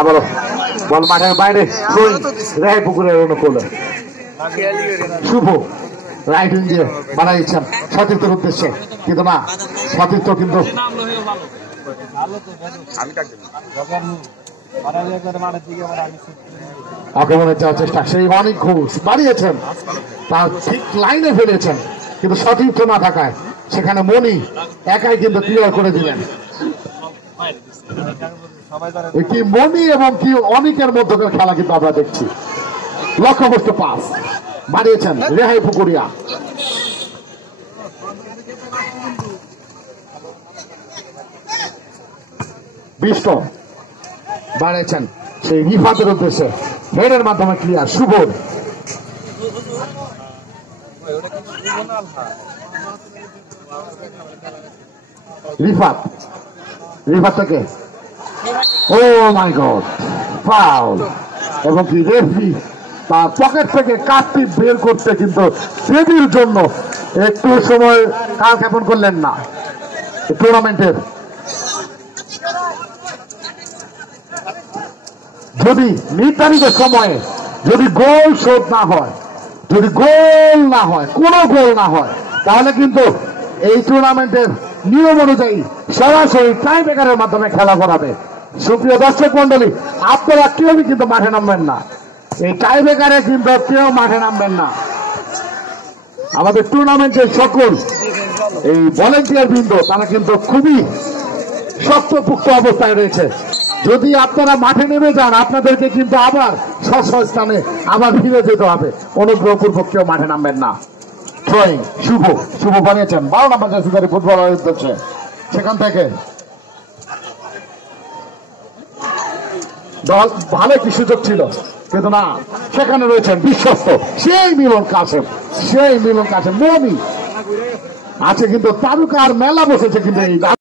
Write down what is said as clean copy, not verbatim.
আবার বল মাঠের বাইরে রায় পুকুরের অনুকূলে শুভ রাইট দিয়ে বাড়াই দিচ্ছেন সতীর্থের উদ্দেশ্যে, কিন্তু না সতীর্থ কিন্তু আক্রমণের যাওয়ার চেষ্টা, সেই অনেক ঘুষ বাড়িয়েছেন, তার ঠিক লাইনে ফেলেছেন, কিন্তু সতীর্থ না থাকায় সেখানে মনি একাই কিন্তু ক্লিয়ার করে দিলেন। কি মনি এবং কি অনেকের মধ্যকার খেলা কিন্তু আমরা দেখছি। লক্ষ্যবস্তু পাস বাড়িয়েছেন রেহাই পুকুরিয়া, বিষ্ট বাড়িয়েছেন সেই রিফাতের উদ্দেশ্যে, হেডের মাধ্যমে ক্লিয়ার শুভ। রিফাত থেকে ও মাই গড ফাউল, এবং কি রেফারি তার পকেট থেকে কার্ডটি বের করতে কিন্তু দেবীর জন্য একটু সময় কালক্ষেপণ করলেন না। টুর্নামেন্টের যদি নির্ধারিত সময়ে যদি গোল শোধ না হয়, যদি গোল না হয়, কোনো গোল না হয়, তাহলে কিন্তু এই টুর্নামেন্টের নিয়ম অনুযায়ী সরাসরি টাই ব্রেকারের মাধ্যমে খেলা করাবে। সুপ্রিয় দর্শক মন্ডলী, আপনারা কেউই কিন্তু মাঠে নামবেন না, এই টাই ব্রেকারে কিন্তু কেউ মাঠে নামবেন না। আমাদের টুর্নামেন্টের সকল এই ভলেন্টিয়ার বৃন্দ তারা কিন্তু খুবই শক্তপুক্ত অবস্থায় রয়েছে। যদি আপনারা মাঠে নেমে যান, আপনাদেরকে কিন্তু আবার স্থানে আবার ফিরে যেতে হবে। অনুগ্রহপূর্বক কেউ মাঠে নামবেন না। থ্রোয়িং শুভ বানিয়েছেন 12 নম্বর জার্সিধারী ফুটবলারের উদ্দেশ্যে, সেখান থেকে দল ভালো একটি সুযোগ ছিল, কিন্তু না, সেখানে রয়েছেন বিশ্বস্ত সেই মিলন কাসেম মনি আছে, কিন্তু তারকার মেলা বসেছে কিন্তু এই